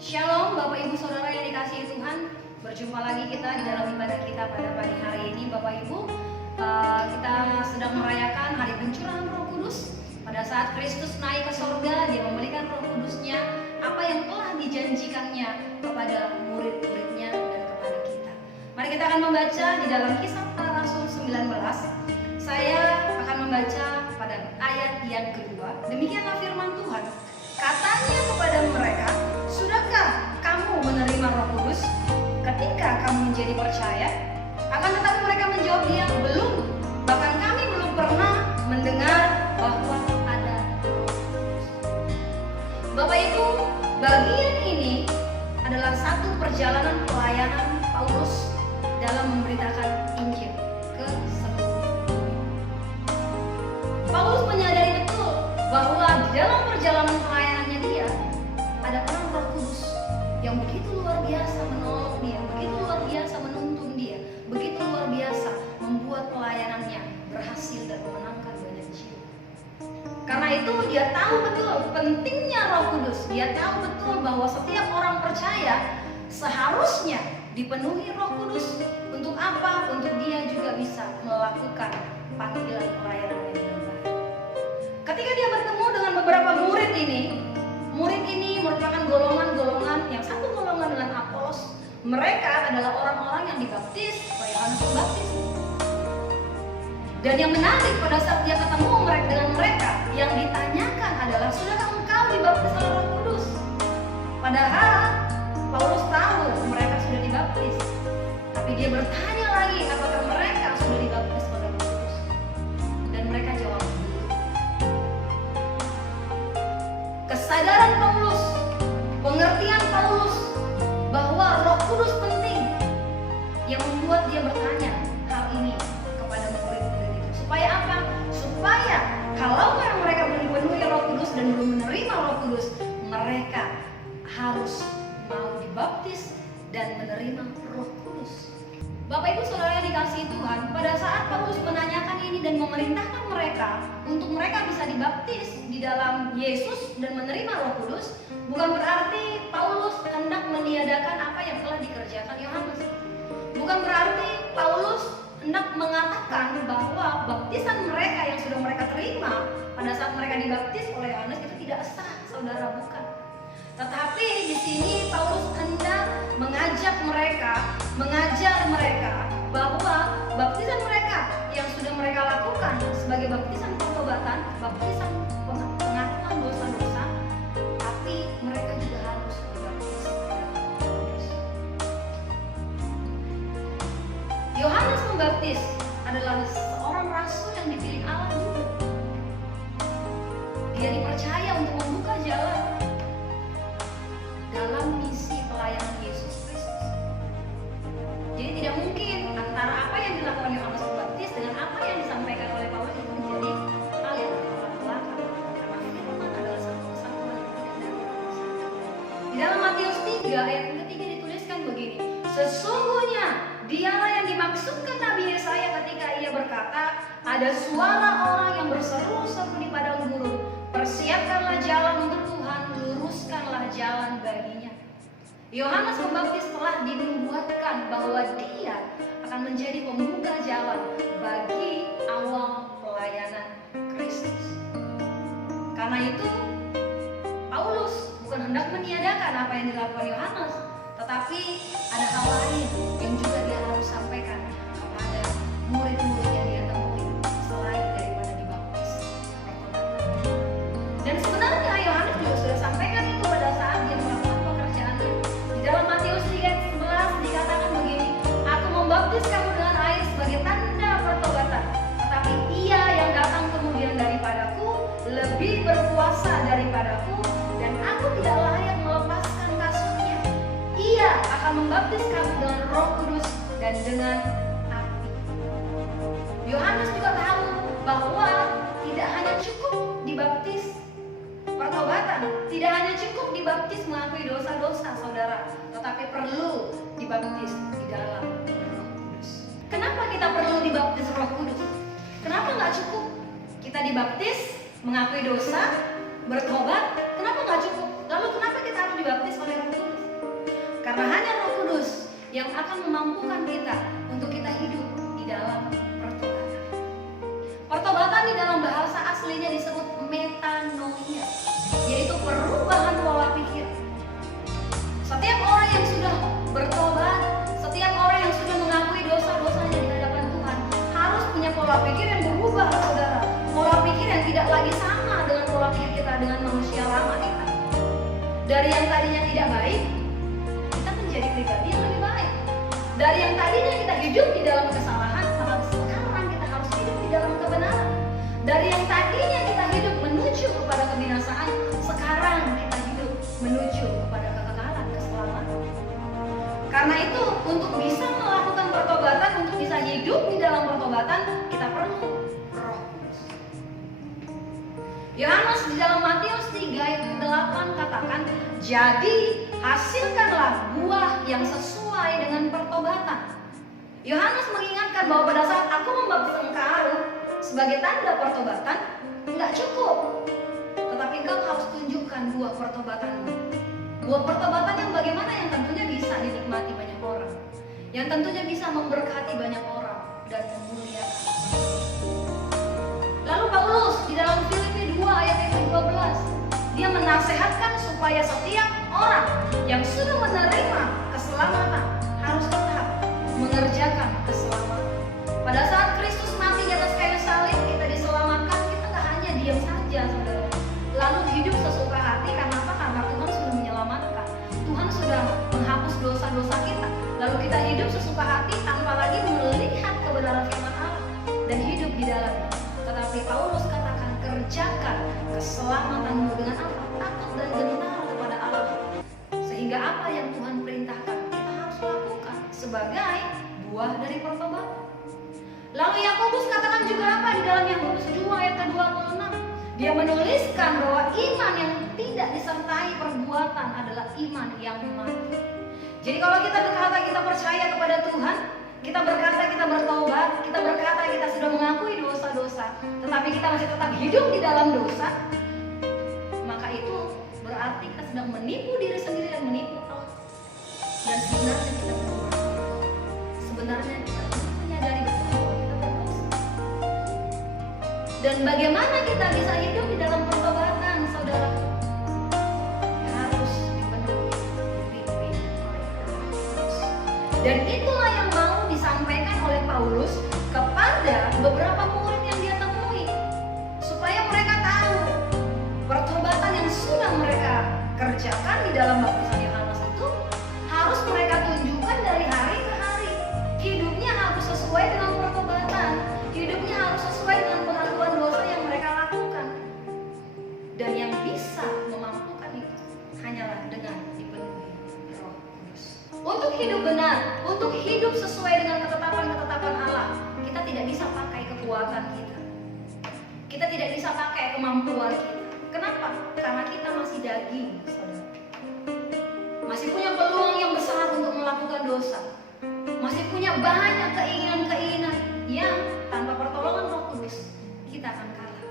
Shalom Bapak Ibu Saudara yang dikasihi Tuhan. Berjumpa lagi kita di dalam ibadah kita pada pagi hari ini Bapak Ibu. Kita sedang merayakan hari pencurahan Roh Kudus. Pada saat Kristus naik ke sorga, Dia memberikan Roh Kudusnya, apa yang telah dijanjikannya kepada murid-muridnya dan kepada kita. Mari kita akan membaca di dalam Kisah Para Rasul 19. Saya akan membaca pada ayat yang kedua. Demikianlah firman Tuhan. Katanya kepada mereka, sudahkah kamu menerima Roh Kudus ketika kamu menjadi percaya? Akan tetapi mereka menjawab dia, belum. Bahkan kami belum pernah mendengar bahwa ada Roh Kudus. Bapak Ibu, bagian ini adalah satu perjalanan pelayanan Paulus dalam memberitakan Injil ke seluruh dunia. Paulus menyadari betul bahwa di dalam perjalanan pelayanannya dia ada peran Roh Kudus yang begitu luar biasa menolong dia, begitu luar biasa menuntun dia, begitu luar biasa membuat pelayanannya berhasil dan memenangkan banyak jiwa. Karena itu dia tahu betul pentingnya Roh Kudus. Dia tahu betul bahwa setiap orang percaya seharusnya dipenuhi Roh Kudus. Untuk apa? Untuk dia juga bisa melakukan panggilan pelayanannya dengan baik. Ketika dia bertemu dengan beberapa murid ini merupakan golongan-golongan yang satu golongan dengan Apolos. Mereka adalah orang-orang yang dibaptis oleh Yohanes Pembaptis. Dan yang menarik pada saat dia ketemu dengan mereka, yang ditanyakan adalah, sudahkah engkau dibaptis oleh Roh Kudus? Padahal Paulus tahu mereka sudah dibaptis. Tapi dia bertanya lagi, apakah mereka sudah dibaptis oleh Roh Kudus? Dan mereka jawab, kesadaran Paulus, pengertian Paulus bahwa Roh Kudus penting yang membuat dia bertanya hal ini kepada murid-murid itu. Supaya apa? Supaya kalau mereka belum dipenuhi Roh Kudus dan belum menerima Roh Kudus, mereka harus mau dibaptis dan menerima Roh Kudus. Bapak Ibu Saudara yang dikasihi Tuhan, pada saat Paulus menanyakan ini dan memerintahkan mereka untuk mereka bisa dibaptis di dalam Yesus dan menerima Roh Kudus, bukan berarti Paulus hendak meniadakan apa yang telah dikerjakan Yohanes. Bukan berarti Paulus hendak mengatakan bahwa baptisan mereka yang sudah mereka terima pada saat mereka dibaptis oleh Yohanes itu tidak sah, saudara, bukan. Tetapi di sini Paulus hendak mengajar mereka bahwa baptisan mereka yang sudah mereka lakukan sebagai baptisan pertobatan, baptisan pengakuan dosa-dosa, tapi mereka juga harus dibaptis dalam Roh Kudus. Yohanes Pembaptis adalah seorang rasul yang dipilih Allah juga. Dia dipercaya untuk membuka jalan dalam misi pelayanan Yesus Kristus. Jadi tidak mungkin antara apa yang dilakukan Yohanes Pembaptis dengan apa yang disampaikan oleh Paulus itu menjadi hal yang bertolak belakang. Karena firman adalah satu kesatuan yang tidak dapat dipisahkan. Di dalam Matius 3 ayat ketiga dituliskan begini, sesungguhnya dialah yang dimaksudkan Nabi Yesaya ketika ia berkata, ada suara orang yang berseru-seru di padang gurun, persiapkanlah jalan untuk Tuhan, luruskanlah jalan baginya. Yohanes Pembaptis telah dinubuatkan bahwa dia akan menjadi pembuka jalan bagi awal pelayanan Kristus. Karena itu Paulus bukan hendak meniadakan apa yang dilakukan Yohanes, tetapi ada hal lain yang juga dia harus sampaikan kepada murid-murid yang dia temui selain daripada dibaptis. Dan sebenarnya Yohanes juga sudah sampaikan itu pada saat dia melakukan pekerjaannya. Di dalam Matius 3:11 dikatakan begini, aku membaptis kamu dengan air sebagai tanda pertobatan, tetapi ia yang datang kemudian daripadaku lebih berkuasa daripadaku, dan aku tidak layak melepaskan kasurnya. Ia akan membaptis kamu dengan Roh Kudus dan dengan api. Yohanes juga tahu bahwa tidak hanya cukup dibaptis pertobatan, tidak hanya cukup dibaptis mengakui dosa-dosa, saudara, tetapi perlu dibaptis di dalam Roh Kudus. Kenapa kita perlu dibaptis Roh Kudus? Kenapa nggak cukup kita dibaptis mengakui dosa, bertobat? Kenapa nggak cukup? Lalu kenapa kita harus dibaptis oleh Roh Kudus? dengan manusia lama kita. Dari yang tadinya tidak baik, kita menjadi pribadi yang lebih baik. Dari yang tadinya kita hidup di dalam kesalahan, maka sekarang kita harus hidup di dalam kebenaran. Dari yang tadinya kita hidup menuju kepada kebinasaan, sekarang kita hidup menuju kepada kekekalan, keselamatan. Karena itu, untuk bisa melakukan pertobatan, untuk bisa hidup di dalam pertobatan, kita perlu Roh Kudus. Yohanes di dalam Matius 3 ayat 8 katakan, jadi hasilkanlah buah yang sesuai dengan pertobatan. Yohanes mengingatkan bahwa pada saat aku membaptis engkau sebagai tanda pertobatan, enggak cukup, tetapi engkau harus tunjukkan buah pertobatanmu. Buah pertobatan yang bagaimana, yang tentunya bisa dinikmati banyak orang, yang tentunya bisa memberkati banyak orang dan memuliakan. Lalu Paulus di dalam Filipi 2 ayat yang ke-12, dia menasehatkan supaya setiap orang yang sudah menerima keselamatan harus tetap mengerjakan keselamatan. Pada saat Kristus mati di atas kayu salib, kita diselamatkan, kita tak hanya diam saja, saudara, lalu hidup sesuka hati. Karena apa? Karena Tuhan sudah menyelamatkan, Tuhan sudah menghapus dosa-dosa kita. Lalu kita hidup sesuka hati tanpa lagi melihat kebenaran firman Allah dan hidup di dalamnya. Tetapi Paulus katakan, kerjakan keselamatanmu dengan apa? Takut dan gentar kepada Allah. Sehingga apa yang Tuhan perintahkan, kita harus lakukan sebagai buah dari pertobatan. Lalu Yakobus katakan juga apa di dalam Yakobus 2 ayat ke-26? Dia menuliskan bahwa iman yang tidak disertai perbuatan adalah iman yang mati. Jadi kalau kita berkata kita percaya kepada Tuhan, kita berkata kita bertobat, kita berkata kita sudah mengakui dosa-dosa, tetapi kita masih tetap hidup di dalam dosa, maka itu berarti kita sedang menipu diri sendiri dan menipu Allah. Dan sebenarnya kita berdosa. Sebenarnya kita menyadari betul bahwa kita berdosa. Dan bagaimana kita bisa hidup di dalam pertobatan, saudara? Harus dipenuhi, dipimpin oleh Roh Kudus. Dan itulah yang mau disampaikan oleh Paulus kepada beberapa murid yang dia temui, supaya mereka tahu pertobatan yang sudah mereka kerjakan di dalam baptisan Yohanes itu harus mereka tunjukkan dari hari ke hari. Hidupnya harus sesuai dengan pertobatan, hidupnya harus sesuai dengan pengakuan dosa yang mereka lakukan. Dan yang bisa memampukan itu hanyalah dengan dipenuhi Roh Kudus. Untuk hidup benar, untuk hidup sesuai dengan ketetapan-ketetapan Allah, kita tidak bisa pakai kekuatan kita. Kita tidak bisa pakai kemampuan kita. Kenapa? Karena kita masih daging, saudara. Masih punya peluang yang besar untuk melakukan dosa. Masih punya banyak keinginan-keinginan yang tanpa pertolongan Roh Kudus kita akan kalah.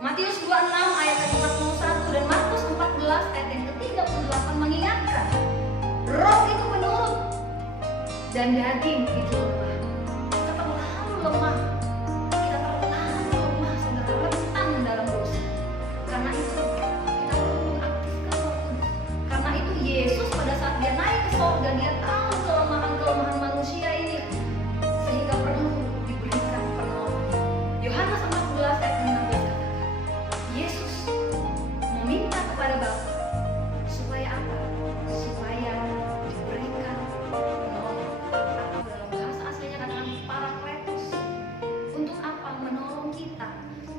Matius 26 ayat ke-41 dan Markus 14 ayat yang ke-38 mengingatkan, roh itu menurut dan daging itu lemah. Kita terlalu lemah. Kita terlalu lemah, saudara, rentan dalam dosa. Karena itu kita perlu mengaktifkan Roh Kudus. Karena itu Yesus pada saat dia naik ke surga, dia tahu kelemahan-kelemahan manusia ini, sehingga perlu diberikan penolong. Yohanes 14 ayat 16 katakan, Yesus meminta kepada Bapa supaya apa? Supaya diberikan penolong, atau dalam bahasa aslinya katakan Parakletos. Untuk apa? Menolong kita.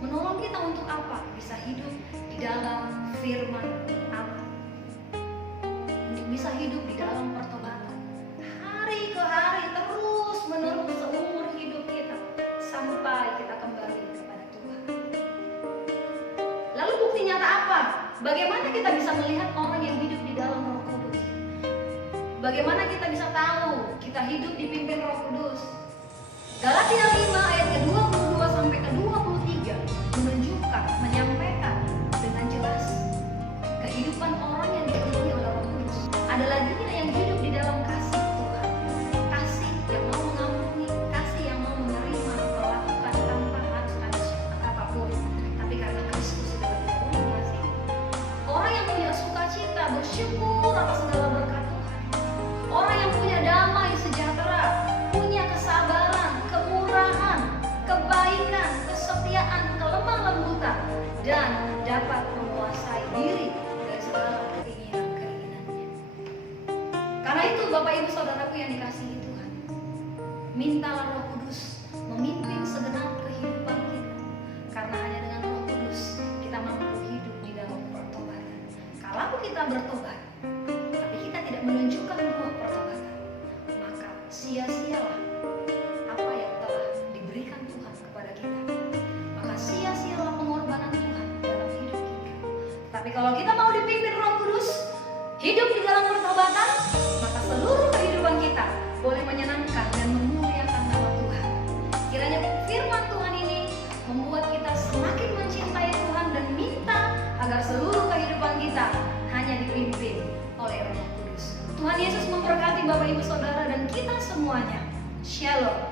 Menolong kita untuk apa? Bisa hidup di dalam firman Allah, untuk bisa hidup di dalam pertobatan hari ke hari, terus menerus seumur hidup kita, sampai kita kembali kepada Tuhan. Lalu bukti nyata apa? Bagaimana kita bisa melihat orang yang hidup di dalam Roh Kudus? Bagaimana kita bisa tahu kita hidup dipimpin Roh Kudus? Galatia 5 ayat ke-22 sampai ke-23 menunjukkan, menyampaikan dengan jelas kehidupan orang yang dipenuhi oleh Roh Kudus adalah dia yang hidup di dalam kasih Tuhan, kasih yang mau mengampuni, kasih yang mau menerima, melakukan tanpa harus ada syarat apapun, tapi karena Kristus sudah bergabung mengasihi. Orang yang punya sukacita, bersyukur atas segala berkat Tuhan. Orang yang punya damai sejahtera, punya kesabaran, kemurahan, kebaikan, kesetiaan, kelemah lembutan, dan dapat dapat menguasai diri dari segala keinginan-keinginannya. Karena itu Bapak Ibu Saudaraku yang dikasihi Tuhan, mintalah Roh Kudus memimpin segenap kehidupan kita. Karena hanya dengan Roh Kudus kita mampu hidup di dalam pertobatan. Kalau kita bertobat, tapi kita tidak menunjukkan buah pertobatan, maka sia-sialah apa yang telah diberikan Tuhan kepada kita. Maka sia-sialah pengorbanan Tuhan dalam hidup kita. Tapi kalau kita mau dipimpin Roh Kudus, hidup di dalam pertobatan, maka seluruh kehidupan kita boleh menyenangkan dan memuliakan nama Tuhan. Kiranya firman Tuhan ini membuat kita semakin mencintai Tuhan dan minta agar seluruh kehidupan kita hanya dipimpin oleh Roh Kudus. Tuhan Yesus memberkati Bapak Ibu Saudara dan kita semuanya. Shalom.